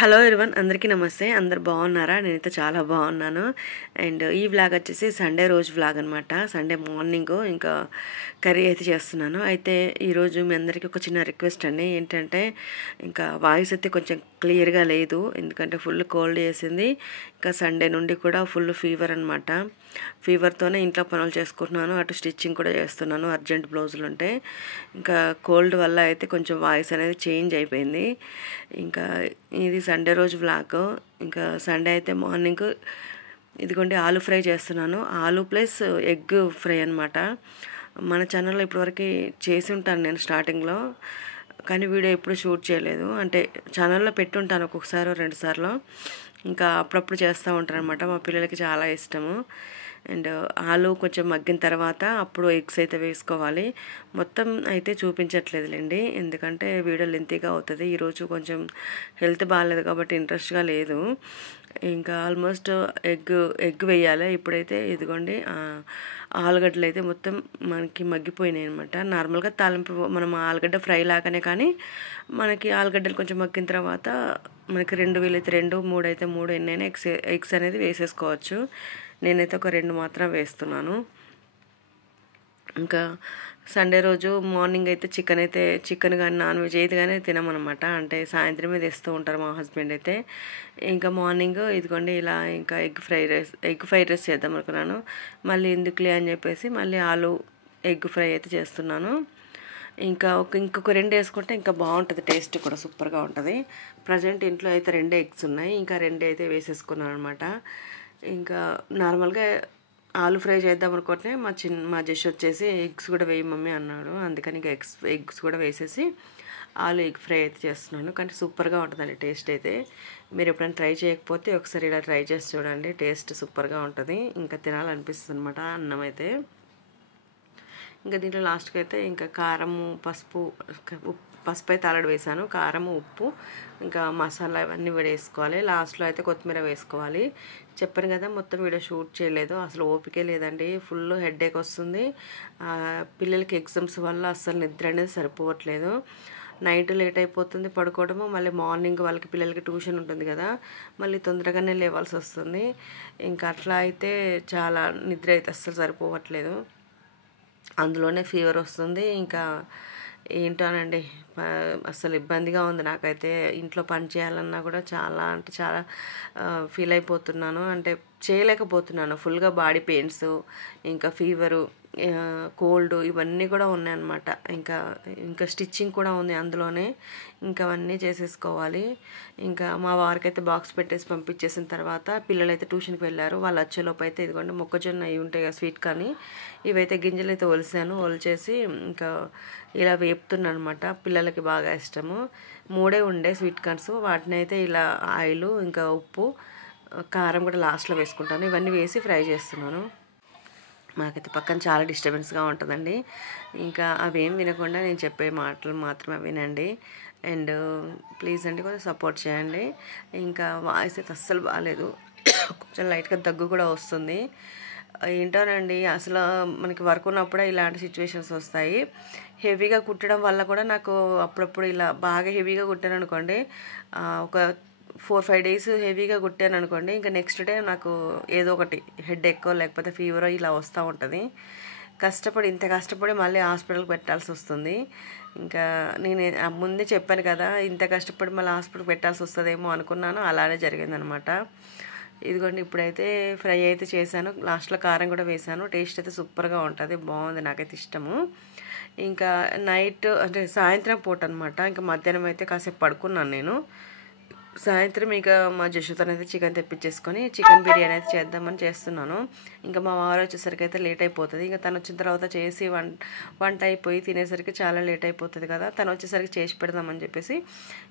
Hello everyone, అందరికీ నమస్తే. అందరు బాగున్నారా? నేనైతే చాలా బాగున్నాను. అండ్ ఈ వ్లాగ్ వచ్చేసి సండే రోజు వ్లాగ్ అనమాట. సండే మార్నింగ్ ఇంకా కర్రీ అయితే చేస్తున్నాను. అయితే ఈరోజు మీ అందరికీ ఒక చిన్న రిక్వెస్ట్ అండి. ఏంటంటే ఇంకా వాయిస్ అయితే కొంచెం క్లియర్గా లేదు, ఎందుకంటే ఫుల్ కోల్డ్ చేసింది. ఇంకా సండే నుండి కూడా ఫుల్ ఫీవర్ అనమాట. ఫీవర్తోనే ఇంట్లో పనులు చేసుకుంటున్నాను, అటు స్టిచ్చింగ్ కూడా చేస్తున్నాను. అర్జెంట్ బ్లౌజులు ఉంటే ఇంకా కోల్డ్ వల్ల అయితే కొంచెం వాయిస్ అనేది చేంజ్ అయిపోయింది. ఇంకా ఇది సండే రోజు వ్లాగ్. ఇంకా సండే అయితే మార్నింగ్ ఇదిగోండి ఆలు ఫ్రై చేస్తున్నాను. ఆలు ప్లస్ ఎగ్ ఫ్రై అనమాట. మన ఛానల్లో ఇప్పటివరకు చేసి ఉంటాను నేను స్టార్టింగ్లో, కానీ వీడియో ఎప్పుడు షూట్ చేయలేదు. అంటే ఛానల్లో పెట్టుంటాను ఒక్కొక్కసారి 2 సార్లు. ఇంకా అప్పుడప్పుడు చేస్తూ ఉంటాను అనమాట. మా పిల్లలకి చాలా ఇష్టము. అండ్ ఆలు కొంచెం మగ్గిన తర్వాత అప్పుడు ఎగ్స్ అయితే వేసుకోవాలి. మొత్తం అయితే చూపించట్లేదులేండి, ఎందుకంటే వీడియో లెంతీగా అవుతుంది. ఈరోజు కొంచెం హెల్త్ బాగాలేదు కాబట్టి ఇంట్రెస్ట్గా లేదు. ఇంకా ఆల్మోస్ట్ ఎగ్ వేయాలి. ఇప్పుడైతే ఇదిగోండి ఆలుగడ్డలు అయితే మొత్తం మనకి మగ్గిపోయినాయి అనమాట. నార్మల్గా తాలింపు మనం ఆలుగడ్డ ఫ్రై లాగానే, కానీ మనకి ఆలుగడ్డలు కొంచెం మగ్గిన తర్వాత మనకి 2 వీలైతే 2, 3 అయితే 3 ఎన్నైనా ఎగ్స్ అనేది వేసేసుకోవచ్చు. నేనైతే ఒక 2 మాత్రం వేస్తున్నాను. ఇంకా సండే రోజు మార్నింగ్ అయితే చికెన్ కానీ నాన్ వెజ్ ఏది కానీ తినమనమాట. అంటే సాయంత్రమే తెస్తూ ఉంటారు మా హస్బెండ్ అయితే. ఇంకా మార్నింగ్ ఇదిగోండి ఇలా ఇంకా ఎగ్ ఫ్రైడ్ రైస్ చేద్దాం అనుకున్నాను. మళ్ళీ ఎందుకులే అని చెప్పేసి మళ్ళీ ఆలు ఎగ్ ఫ్రై అయితే చేస్తున్నాను. ఇంకొక 2 వేసుకుంటే ఇంకా బాగుంటుంది, టేస్ట్ కూడా సూపర్గా ఉంటుంది. ప్రజెంట్ ఇంట్లో అయితే 2 ఎగ్స్ ఉన్నాయి, ఇంకా 2 అయితే వేసేసుకున్నాను అనమాట. ఇంకా నార్మల్గా ఆలు ఫ్రై చేద్దాం అనుకుంటే మా జెష్ వచ్చేసి ఎగ్స్ కూడా వేయి మమ్మీ అన్నాడు. అందుకని ఇంకా ఎగ్స్ కూడా వేసేసి ఆలు ఎగ్ ఫ్రై అయితే చేస్తున్నాను. కానీ సూపర్గా ఉంటుందండి టేస్ట్ అయితే. మీరు ఎప్పుడైనా ట్రై చేయకపోతే ఒకసారి ఇలా ట్రై చేసి చూడండి, టేస్ట్ సూపర్గా ఉంటుంది. ఇంకా తినాలనిపిస్తుంది అనమాట అన్నం అయితే. ఇంకా దీంట్లో లాస్ట్కి అయితే ఇంకా కారము పసుపు అయితే ఆల్రెడీ వేసాను. కారము ఉప్పు ఇంకా మసాలా ఇవన్నీ వేసుకోవాలి. లాస్ట్లో అయితే కొత్తిమీర వేసుకోవాలి. చెప్పాను కదా, మొత్తం వీడియో షూట్ చేయలేదు, అసలు ఓపికే లేదండి. ఫుల్ హెడేక్ వస్తుంది. పిల్లలకి ఎగ్జామ్స్ వల్ల అస్సలు నిద్ర అనేది సరిపోవట్లేదు. నైట్ లేట్ అయిపోతుంది పడుకోవడము, మళ్ళీ మార్నింగ్ పిల్లలకి ట్యూషన్ ఉంటుంది కదా, మళ్ళీ తొందరగానే లేవాల్సి వస్తుంది. ఇంకా అట్లా అయితే చాలా నిద్ర అయితే అస్సలు సరిపోవట్లేదు. అందులోనే ఫీవర్ వస్తుంది. ఇంకా ఏంటోనండి, అస్సలు ఇబ్బందిగా ఉంది నాకైతే. ఇంట్లో పని చేయాలన్నా కూడా చాలా అంటే చాలా ఫీల్ అయిపోతున్నాను. అంటే చేయలేకపోతున్నాను. ఫుల్గా బాడీ పెయిన్స్, ఇంకా ఫీవరు, కోల్డ్ ఇవన్నీ కూడా ఉన్నాయన్నమాట. ఇంకా స్టిచ్చింగ్ కూడా ఉంది అందులోనే. ఇంకా అవన్నీ చేసేసుకోవాలి. ఇంకా మా వారికి అయితే బాక్స్ పెట్టేసి పంపించేసిన తర్వాత పిల్లలైతే ట్యూషన్కి వెళ్ళారు. వాళ్ళు వచ్చేలోపు అయితే ఇదిగోండి మొక్కజొన్న ఇవి ఉంటాయి కదా స్వీట్ కానీ, ఇవైతే గింజలు అయితే ఒలిచేసి ఇంకా ఇలా వేపుతున్నాను అనమాట. పిల్లలకి బాగా ఇష్టము. 3 ఉండే స్వీట్ కార్న్స్, వాటిని అయితే ఇలా ఆయిల్ ఇంకా ఉప్పు కారం కూడా లాస్ట్లో వేసుకుంటాను. ఇవన్నీ వేసి ఫ్రై చేస్తున్నాను. మాకైతే పక్కన చాలా డిస్టర్బెన్స్గా ఉంటుందండి. ఇంకా అవేం వినకుండా నేను చెప్పే మాటలు మాత్రమే వినండి. అండ్ ప్లీజ్ అండి కొంచెం సపోర్ట్ చేయండి. ఇంకా వాయిస్ అయితే అస్సలు బాగాలేదు, కొంచెం లైట్గా దగ్గు కూడా వస్తుంది. ఏంటోనండి, అసలు మనకి వర్క్ ఉన్నప్పుడే ఇలాంటి సిచ్యువేషన్స్ వస్తాయి. హెవీగా కుట్టడం వల్ల కూడా నాకు అప్పుడప్పుడు ఇలా బాగా హెవీగా కుట్టాను అనుకోండి, ఒక 4-5 డేస్ హెవీగా కుట్టాను అనుకోండి, ఇంకా నెక్స్ట్ డే నాకు ఏదో ఒకటి హెడేక్ లేకపోతే ఫీవర్ ఇలా వస్తూ ఉంటుంది. ఇంత కష్టపడి మళ్ళీ హాస్పిటల్కి పెట్టాల్సి వస్తుంది. ఇంకా నేను ముందే చెప్పాను కదా, ఇంత కష్టపడి మళ్ళీ హాస్పిటల్కి పెట్టాల్సి వస్తుందేమో అనుకున్నాను. అలానే జరిగిందనమాట. ఇదిగోండి ఇప్పుడైతే ఫ్రై అయితే చేశాను, లాస్ట్లో కారం కూడా వేసాను. టేస్ట్ అయితే సూపర్గా ఉంటుంది, బాగుంది, నాకైతే ఇష్టము. ఇంకా నైట్ అంటే సాయంత్రం పూట అనమాట. ఇంకా మధ్యాహ్నం అయితే కాసేపు పడుకున్నాను నేను. సాయంత్రం ఇక మా జషుతనైతే చికెన్ తెప్పించేసుకొని చికెన్ బిర్యానీ అయితే చేద్దామని చేస్తున్నాను. ఇంకా మా వారు వచ్చేసరికి అయితే లేట్ అయిపోతుంది. ఇంకా తను వచ్చిన తర్వాత చేసి వంట అయిపోయి తినేసరికి చాలా లేట్ అయిపోతుంది కదా, తను వచ్చేసరికి చేసి పెడదామని చెప్పేసి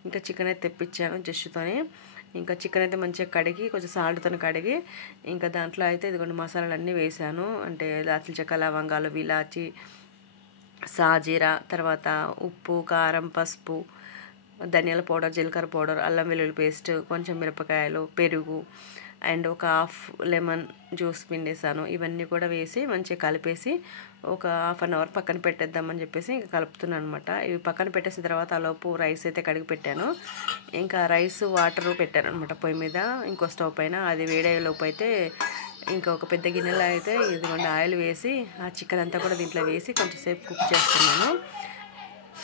ఇంకా చికెన్ అయితే తెప్పించాను జషుతోని. ఇంకా చికెన్ అయితే మంచిగా కడిగి కొంచెం సాల్ట్తో కడిగి ఇంకా దాంట్లో అయితే ఇదిగోండి మసాలాలన్నీ వేసాను. అంటే దాల్చిన చెక్క, లవంగాలు, విలాచి, సాజీరా, తర్వాత ఉప్పు, కారం, పసుపు, ధనియాల పౌడర్, జీలకర్ర పౌడర్, అల్లం వెల్లుల్లి పేస్ట్, కొంచెం మిరపకాయలు, పెరుగు, అండ్ ఒక హాఫ్ లెమన్ జ్యూస్ పిండేసాను. ఇవన్నీ కూడా వేసి మంచిగా కలిపేసి ఒక హాఫ్ అన్ అవర్ పక్కన పెట్టేద్దామని చెప్పేసి ఇంకా కలుపుతున్నాను అనమాట. ఇవి పక్కన పెట్టేసిన తర్వాత ఆలోపు రైస్ అయితే కడిగి పెట్టాను. ఇంకా రైస్ వాటర్ పెట్టాను అనమాట పొయ్యి మీద, ఇంకో స్టవ్ పైన. అది వేడయ్యేలోపు అయితే ఇంకా ఒక పెద్ద గిన్నెలో అయితే ఇదిగోండి ఆయిల్ వేసి ఆ చికెన్ అంతా కూడా దీంట్లో వేసి కొంచెం సేపు కుక్ చేస్తున్నాను.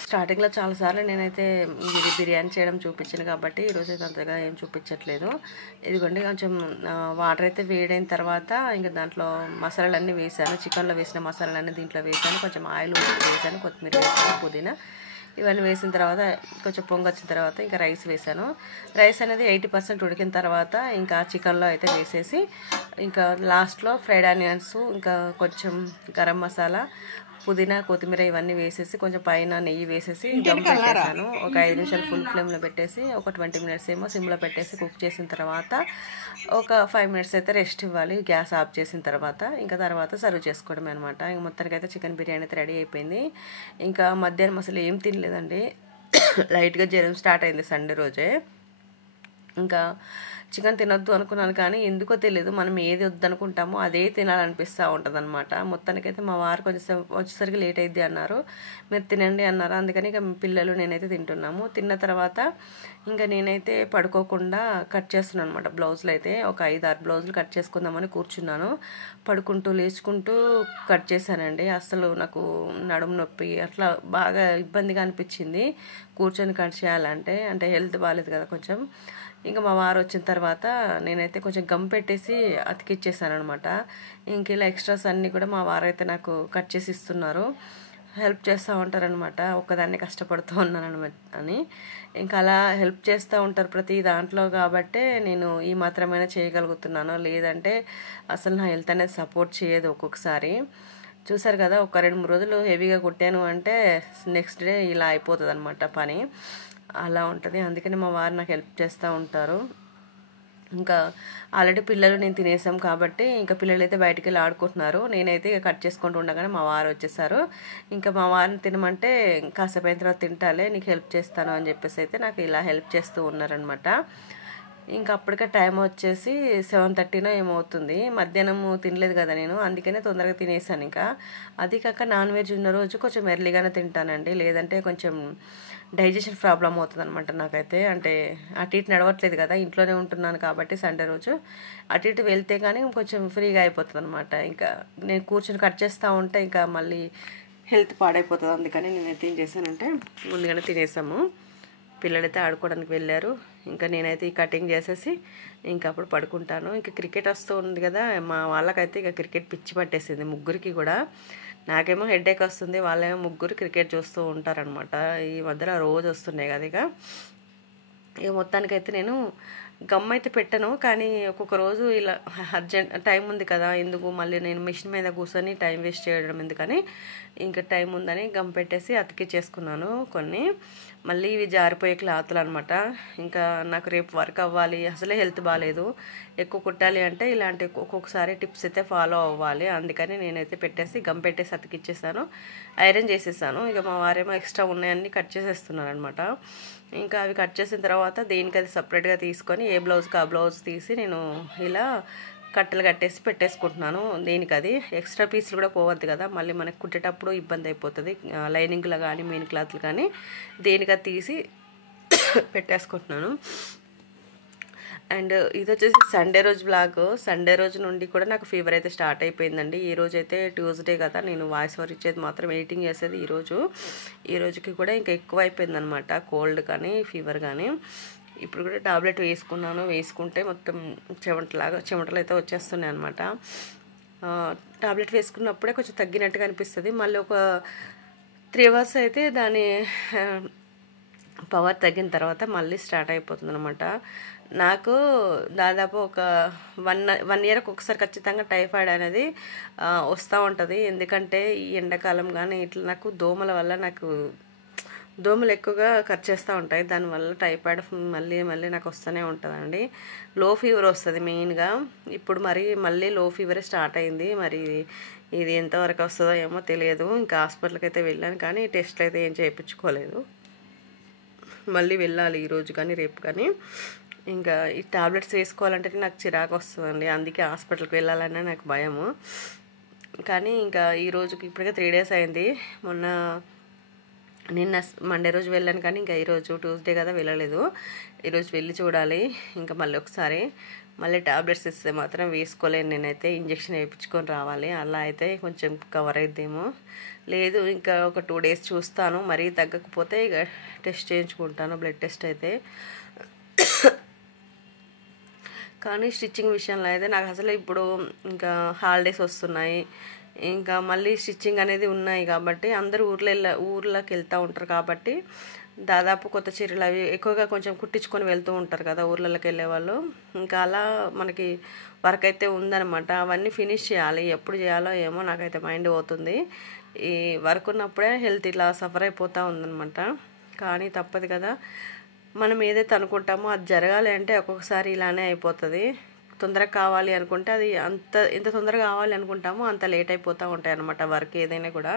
స్టార్టింగ్లో చాలాసార్లు నేనైతే ఇది బిర్యానీ చేయడం చూపించాను కాబట్టి ఈరోజు అయితే అంతగా ఏం చూపించట్లేదు. ఇదిగోండి కొంచెం వాటర్ అయితే వేడైన తర్వాత ఇంకా దాంట్లో మసాలాలన్నీ వేసాను. చికెన్లో వేసిన మసాలాలన్నీ దీంట్లో వేసాను. కొంచెం ఆయిల్ వేసాను, కొత్తిమీర వేసాను, పుదీనా ఇవన్నీ వేసిన తర్వాత కొంచెం పొంగు వచ్చిన తర్వాత ఇంకా రైస్ వేసాను. రైస్ అనేది 80% ఉడికిన తర్వాత ఇంకా చికెన్లో అయితే వేసేసి ఇంకా లాస్ట్లో ఫ్రైడ్ ఆనియన్స్ ఇంకా కొంచెం గరం మసాలా, పుదీనా, కొత్తిమీర ఇవన్నీ వేసేసి కొంచెం పైన నెయ్యి వేసేసి దమ్ పెట్టేసాను. ఒక 5 నిమిషాలు ఫుల్ ఫ్లేమ్లో పెట్టేసి ఒక 20 మినిట్స్ ఏమో సిమ్లో పెట్టేసి కుక్ చేసిన తర్వాత ఒక 5 మినిట్స్ అయితే రెస్ట్ ఇవ్వాలి గ్యాస్ ఆఫ్ చేసిన తర్వాత. ఇంకా తర్వాత సర్వ్ చేసుకోవడమే అనమాట. ఇంక మొత్తానికి అయితే చికెన్ బిర్యానీ అయితే రెడీ అయిపోయింది. ఇంకా మధ్యాహ్నం అసలు ఏం తినలేదండి. లైట్గా జ్వరం స్టార్ట్ అయింది సండే రోజే. ఇంకా చికెన్ తినొద్దు అనుకున్నాను కానీ ఎందుకో తెలియదు మనం ఏది వద్దనుకుంటామో అదే తినాలనిపిస్తూ ఉంటుంది అనమాట. మొత్తానికైతే మా వారు కొంచెం వచ్చేసరికి లేట్ అయింది అన్నారు, మీరు తినండి అన్నారు. అందుకని ఇక పిల్లలు నేనైతే తింటున్నాము. తిన్న తర్వాత ఇంకా నేనైతే పడుకోకుండా కట్ చేస్తున్నాను అనమాట. బ్లౌజులు అయితే ఒక 5-6 బ్లౌజులు కట్ చేసుకుందామని కూర్చున్నాను. పడుకుంటూ లేచుకుంటూ కట్ చేశానండి. అసలు నాకు నడుము నొప్పి అట్లా బాగా ఇబ్బందిగా అనిపించింది కూర్చొని కట్ చేయాలంటే. అంటే హెల్త్ బాగాలేదు కదా కొంచెం. ఇంకా మా వారు వచ్చిన తర్వాత నేనైతే కొంచెం గమ్ పెట్టేసి అతికిచ్చేసాను అనమాట. ఇంక ఇలా ఎక్స్ట్రాస్ అన్నీ కూడా మా వారు అయితే నాకు కట్ చేసి ఇస్తున్నారు, హెల్ప్ చేస్తూ ఉంటారనమాట. ఒక్కదాన్ని కష్టపడుతూ ఉన్నాను అని ఇంకా అలా హెల్ప్ చేస్తూ ఉంటారు ప్రతి దాంట్లో. కాబట్టే నేను ఈ మాత్రమైనా చేయగలుగుతున్నాను, లేదంటే అసలు నా హెల్త్ అనేది సపోర్ట్ చేయదు ఒక్కొక్కసారి. చూసారు కదా, ఒక 2-3 రోజులు హెవీగా కుట్టాను అంటే నెక్స్ట్ డే ఇలా అయిపోతుంది అనమాట పని. అలా ఉంటుంది. అందుకని మా వారు నాకు హెల్ప్ చేస్తూ ఉంటారు. ఇంకా ఆల్రెడీ పిల్లలు నేను తినేసాం కాబట్టి ఇంకా పిల్లలు అయితే బయటికి వెళ్ళి ఆడుకుంటున్నారు. నేనైతే ఇక కట్ చేసుకుంటూ ఉండగానే మా వారు వచ్చేసారు. ఇంకా మా వారిని తినమంటే కాసేపు అయిన తర్వాత తింటాలే, నీకు హెల్ప్ చేస్తాను అని చెప్పేసి అయితే నాకు ఇలా హెల్ప్ చేస్తూ ఉన్నారనమాట. ఇంకా అప్పటికే టైం వచ్చేసి 7:30 ఏమవుతుంది. మధ్యాహ్నం తినలేదు కదా నేను, అందుకనే తొందరగా తినేసాను. ఇంకా అది కాక నాన్ వెజ్ ఉన్న రోజు కొంచెం ఎర్లీగానే తింటానండి, లేదంటే కొంచెం డైజెషన్ ప్రాబ్లం అవుతుంది అనమాట నాకైతే. అంటే అటు ఇటు నడవట్లేదు కదా, ఇంట్లోనే ఉంటున్నాను కాబట్టి సండే రోజు అటు ఇటు వెళ్తే కానీ కొంచెం ఫ్రీగా అయిపోతుంది అనమాట. ఇంకా నేను కూర్చొని కట్ చేస్తూ ఉంటే ఇంకా మళ్ళీ హెల్త్ పాడైపోతుంది. అందుకని నేనైతే ఏం చేశానంటే ముందుగానే తినేసాము. పిల్లలైతే ఆడుకోవడానికి వెళ్ళారు. ఇంకా నేనైతే ఈ కటింగ్ చేసేసి ఇంకా అప్పుడు పడుకుంటాను. ఇంకా క్రికెట్ వస్తూ ఉంది కదా, మా వాళ్ళకైతే ఇక క్రికెట్ పిచ్చి పట్టేసింది ముగ్గురికి కూడా. నాకేమో హెడేక్ వస్తుంది, వాళ్ళేమో ముగ్గురు క్రికెట్ చూస్తూ ఉంటారనమాట. ఈ మధ్యలో రోజు వస్తున్నాయి కదా. ఇక మొత్తానికైతే నేను గమ్ అయితే పెట్టను, కానీ ఒక్కొక్క రోజు ఇలా అర్జెంట్ టైం ఉంది కదా, ఎందుకు మళ్ళీ నేను మిషన్ మీద కూర్చొని టైం వేస్ట్ చేయడం ఎందుకని ఇంకా టైం ఉందని గమ్ పెట్టేసి అతికిచ్చేసుకున్నాను కొన్ని. మళ్ళీ ఇవి జారిపోయే క్లాతులు అనమాట. ఇంకా నాకు రేపు వర్క్ అవ్వాలి, అసలే హెల్త్ బాగాలేదు, ఎక్కువ కుట్టాలి అంటే ఇలాంటి ఒక్కొక్కసారి టిప్స్ అయితే ఫాలో అవ్వాలి. అందుకని నేనైతే పెట్టేసి గమ్ పెట్టేసి అతికిచ్చేసాను, ఐరన్ చేసేసాను. ఇక మా వారేమో ఎక్స్ట్రా ఉన్నాయన్నీ కట్ చేసేస్తున్నారు అనమాట. ఇంకా అవి కట్ చేసిన తర్వాత దేనికి అది సపరేట్గా తీసుకొని ఏ బ్లౌజ్కి ఆ బ్లౌజ్ తీసి నేను ఇలా కట్టెలు కట్టేసి పెట్టేసుకుంటున్నాను. దేనికి అది ఎక్స్ట్రా పీసులు కూడా పోవద్దు కదా, మళ్ళీ మనకు కుట్టేటప్పుడు ఇబ్బంది అయిపోతుంది. లైనింగ్లో కానీ మెయిన్ క్లాత్లు కానీ దేనికి అది తీసి పెట్టేసుకుంటున్నాను. అండ్ ఇది వచ్చేసి సండే రోజు బ్లాగ్. సండే రోజు నుండి కూడా నాకు ఫీవర్ అయితే స్టార్ట్ అయిపోయిందండి. ఈ రోజు అయితే ట్యూస్డే కదా, నేను వాయిస్ ఓవర్ ఇచ్చేది మాత్రం ఎడిటింగ్ చేసేది ఈ రోజుకి కూడా ఇంకా ఎక్కువ అయిపోయింది అనమాట, కోల్డ్ కానీ ఫీవర్ కానీ. ఇప్పుడు కూడా టాబ్లెట్ వేసుకుంటే మొత్తం చెమటలు అయితే వచ్చేస్తున్నాయి అనమాట. టాబ్లెట్ వేసుకున్నప్పుడే కొంచెం తగ్గినట్టుగా అనిపిస్తుంది. మళ్ళీ ఒక 3 hours అయితే దాని పవర్ తగ్గిన తర్వాత మళ్ళీ స్టార్ట్ అయిపోతుంది అనమాట. నాకు దాదాపు ఒక 1 yearకి ఒకసారి ఖచ్చితంగా టైఫాయిడ్ అనేది వస్తూ ఉంటుంది. ఎందుకంటే ఈ ఎండాకాలం కానీ ఇట్లా నాకు దోమల వల్ల దోమలు ఎక్కువగా ఖర్చేస్తూ ఉంటాయి. దానివల్ల టైఫాయిడ్ మళ్ళీ నాకు వస్తూనే ఉంటుందండి. లో ఫీవర్ వస్తుంది మెయిన్గా. ఇప్పుడు మళ్ళీ లో ఫీవర్ స్టార్ట్ అయింది. మరి ఇది ఎంతవరకు వస్తుందో ఏమో తెలియదు. ఇంకా హాస్పిటల్కి అయితే వెళ్ళాను కానీ టెస్ట్లు అయితే ఏం చేయించుకోలేదు. మళ్ళీ వెళ్ళాలి ఈరోజు కానీ రేపు కానీ. ఇంకా ఈ టాబ్లెట్స్ వేసుకోవాలంటే నాకు చిరాకు వస్తుందండి, అందుకే హాస్పిటల్కి వెళ్ళాలన్నా నాకు భయము. కానీ ఇంకా ఈ రోజుకి ఇప్పటికే 3 days అయింది. నిన్న మండే రోజు వెళ్ళాను, కానీ ఇంకా ఈరోజు ట్యూస్డే కదా వెళ్ళలేదు. ఈరోజు వెళ్ళి చూడాలి ఇంకా మళ్ళీ ఒకసారి. మళ్ళీ టాబ్లెట్స్ ఇస్తే మాత్రం వేసుకోలేను నేనైతే, ఇంజెక్షన్ వేయించుకొని రావాలి. అలా అయితే కొంచెం కవర్ అయిద్దేమో. లేదు ఇంకా ఒక 2 days చూస్తాను, మరీ తగ్గకపోతే ఇక టెస్ట్ చేయించుకుంటాను, బ్లడ్ టెస్ట్ అయితే. కానీ స్టిచ్చింగ్ విషయంలో అయితే నాకు అసలు ఇప్పుడు ఇంకా హాలిడేస్ వస్తున్నాయి, ఇంకా మళ్ళీ స్టిచ్చింగ్ అనేది ఉన్నాయి కాబట్టి అందరూ ఊర్లోకి వెళ్తూ ఉంటారు కాబట్టి దాదాపు కొత్త చీరలు అవి ఎక్కువగా కొంచెం కుట్టించుకొని వెళ్తూ ఉంటారు కదా ఊర్లలోకి వెళ్ళే వాళ్ళు. ఇంకా అలా మనకి వర్క్ అయితే ఉందన్నమాట, అవన్నీ ఫినిష్ చేయాలి. ఎప్పుడు చేయాలో ఏమో నాకైతే మైండ్ పోతుంది. ఈ వర్క్ ఉన్నప్పుడే హెల్త్ ఇలా సఫర్ అయిపోతూ ఉందన్నమాట. కానీ తప్పదు కదా, మనం ఏదైతే అనుకుంటామో అది జరగాలి అంటే ఒక్కొక్కసారి ఇలానే అయిపోతుంది. తొందరగా కావాలి అనుకుంటే అది ఎంత తొందరగా కావాలి అనుకుంటామో అంత లేట్ అయిపోతూ ఉంటాయి అన్నమాట వర్క్ ఏదైనా కూడా.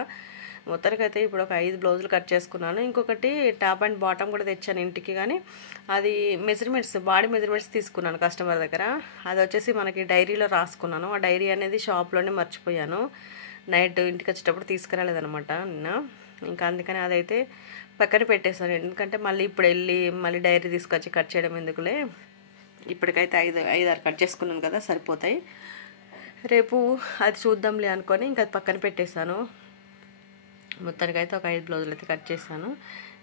మొత్తానికైతే ఇప్పుడు ఒక 5 బ్లౌజులు కట్ చేసుకున్నాను. ఇంకొకటి టాప్ అండ్ బాటమ్ కూడా తెచ్చాను ఇంటికి, కానీ అది బాడీ మెజర్మెంట్స్ తీసుకున్నాను కస్టమర్ దగ్గర. అది వచ్చేసి మనకి డైరీలో రాసుకున్నాను. ఆ డైరీ అనేది షాప్లోనే మర్చిపోయాను, నైట్ ఇంటికి వచ్చేటప్పుడు తీసుకురాలేదనమాట నిన్న. ఇంకా అందుకని అదైతే పక్కన పెట్టేశాను, ఎందుకంటే మళ్ళీ ఇప్పుడు వెళ్ళి మళ్ళీ డైరీ తీసుకొచ్చి కట్ చేయడం ఎందుకులే. ఇప్పటికైతే 5-6 కట్ చేసుకున్నాను కదా, సరిపోతాయి. రేపు అది చూద్దాంలే అనుకొని ఇంకా పక్కన పెట్టేశాను. మొత్తానికైతే ఒక 5 బ్లౌజులు అయితే కట్ చేశాను.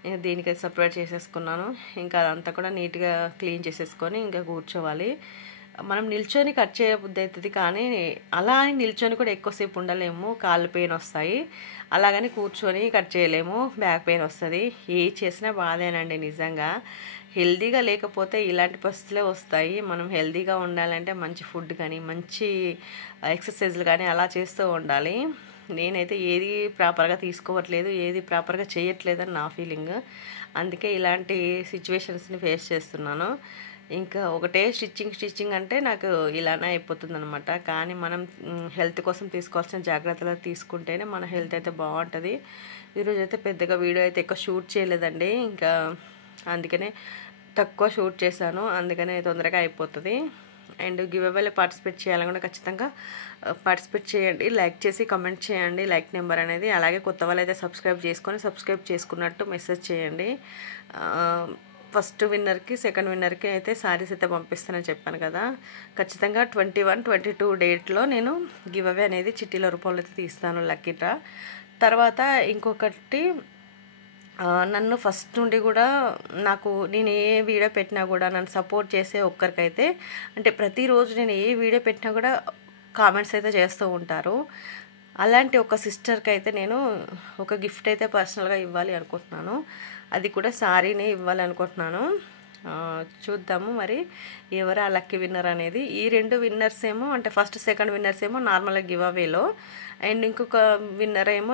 ఇంకా దీనికైతే సపరేట్ చేసేసుకున్నాను. ఇంకా అదంతా కూడా నీట్గా క్లీన్ చేసేసుకొని ఇంకా కూర్చోవాలి. మనం నిల్చొని కట్ చేయబుద్ధి అవుతుంది, కానీ అలా అని నిల్చొని కూడా ఎక్కువసేపు ఉండలేము, కాళ్ళు పెయిన్ వస్తాయి. అలాగని కూర్చొని కట్ చేయలేము, బ్యాక్ పెయిన్ వస్తుంది. ఏ చేసినా బాధేనండి నిజంగా. హెల్తీగా లేకపోతే ఇలాంటి పరిస్థితులే వస్తాయి. మనం హెల్తీగా ఉండాలంటే మంచి ఫుడ్ కానీ మంచి ఎక్సర్సైజ్లు కానీ అలా చేస్తూ ఉండాలి. నేనైతే ఏది ప్రాపర్గా తీసుకోవట్లేదు, ఏది ప్రాపర్గా చేయట్లేదని నా ఫీలింగ్. అందుకే ఇలాంటి సిచ్యువేషన్స్ని ఫేస్ చేస్తున్నాను. ఇంకా ఒకటే స్టిచ్చింగ్ అంటే నాకు ఇలానే అయిపోతుంది అనమాట. కానీ మనం హెల్త్ కోసం తీసుకోవాల్సిన జాగ్రత్తలు తీసుకుంటేనే మన హెల్త్ అయితే బాగుంటుంది. ఈరోజు అయితే పెద్దగా వీడియో అయితే ఎక్కువ షూట్ చేయలేదండి, ఇంకా అందుకనే తక్కువ షూట్ చేశాను, అందుకనే తొందరగా అయిపోతుంది. అండ్ గివ్ అవేలో పార్టిసిపేట్ చేయాలని కూడా ఖచ్చితంగా పార్టిసిపేట్ చేయండి, లైక్ చేసి కమెంట్ చేయండి లైక్ నెంబర్ అనేది. అలాగే కొత్త వాళ్ళు అయితే సబ్స్క్రైబ్ చేసుకున్నట్టు మెసేజ్ చేయండి. ఫస్ట్ విన్నర్కి సెకండ్ విన్నర్కి అయితే శారీస్ అయితే పంపిస్తానని చెప్పాను కదా, ఖచ్చితంగా 21-22 డేట్లో నేను గివ్ అవే అనేది చిట్టీల రూపంలో అయితే తీస్తాను, లక్కీ డ్రా. తర్వాత ఇంకొకటి, నన్ను ఫస్ట్ నుండి కూడా నేను ఏ వీడియో పెట్టినా కూడా నన్ను సపోర్ట్ చేసే ఒక్కరికైతే, అంటే ప్రతిరోజు నేను ఏ వీడియో పెట్టినా కూడా కామెంట్స్ అయితే చేస్తూ ఉంటారు. అలాంటి ఒక సిస్టర్కి అయితే నేను ఒక గిఫ్ట్ అయితే పర్సనల్గా ఇవ్వాలి అనుకుంటున్నాను. అది కూడా శారీనే ఇవ్వాలి అనుకుంటున్నాను. చూద్దాము మరి ఎవరు ఆ లక్కీ విన్నర్ అనేది. ఈ 2 విన్నర్స్ ఏమో, అంటే ఫస్ట్ సెకండ్ విన్నర్స్ ఏమో నార్మల్గా గివ్ అవేలో, అండ్ ఇంకొక విన్నర్ ఏమో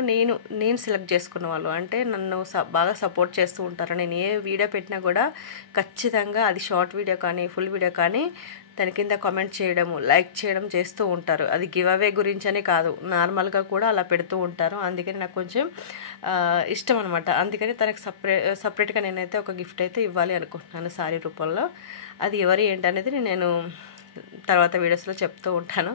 నేను సెలెక్ట్ చేసుకున్న వాళ్ళు, అంటే నన్ను బాగా సపోర్ట్ చేస్తూ ఉంటారు. నేను ఏ వీడియో పెట్టినా కూడా ఖచ్చితంగా అది షార్ట్ వీడియో కానీ ఫుల్ వీడియో కానీ దాని కింద కామెంట్ చేయడము, లైక్ చేయడం చేస్తూ ఉంటారు. అది గివ్ అవే గురించనే కాదు, నార్మల్గా కూడా అలా పెడుతూ ఉంటారు. అందుకని నాకు కొంచెం ఇష్టం అనమాట. అందుకని తనకి సపరేట్గా నేనైతే ఒక గిఫ్ట్ అయితే ఇవ్వాలి అనుకుంటున్నాను శారీ రూపంలో. అది ఎవరు ఏంటనేది నేను తర్వాత వీడియోస్లో చెప్తూ ఉంటాను,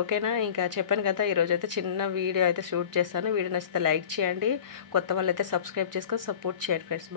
ఓకేనా. ఇంకా చెప్పాను కదా, ఈరోజు అయితే చిన్న వీడియో అయితే షూట్ చేస్తాను. వీడియో నచ్చితే లైక్ చేయండి, కొత్త వాళ్ళు అయితే సబ్స్క్రైబ్ చేసుకొని సపోర్ట్ చేయండి ఫ్రెండ్స్.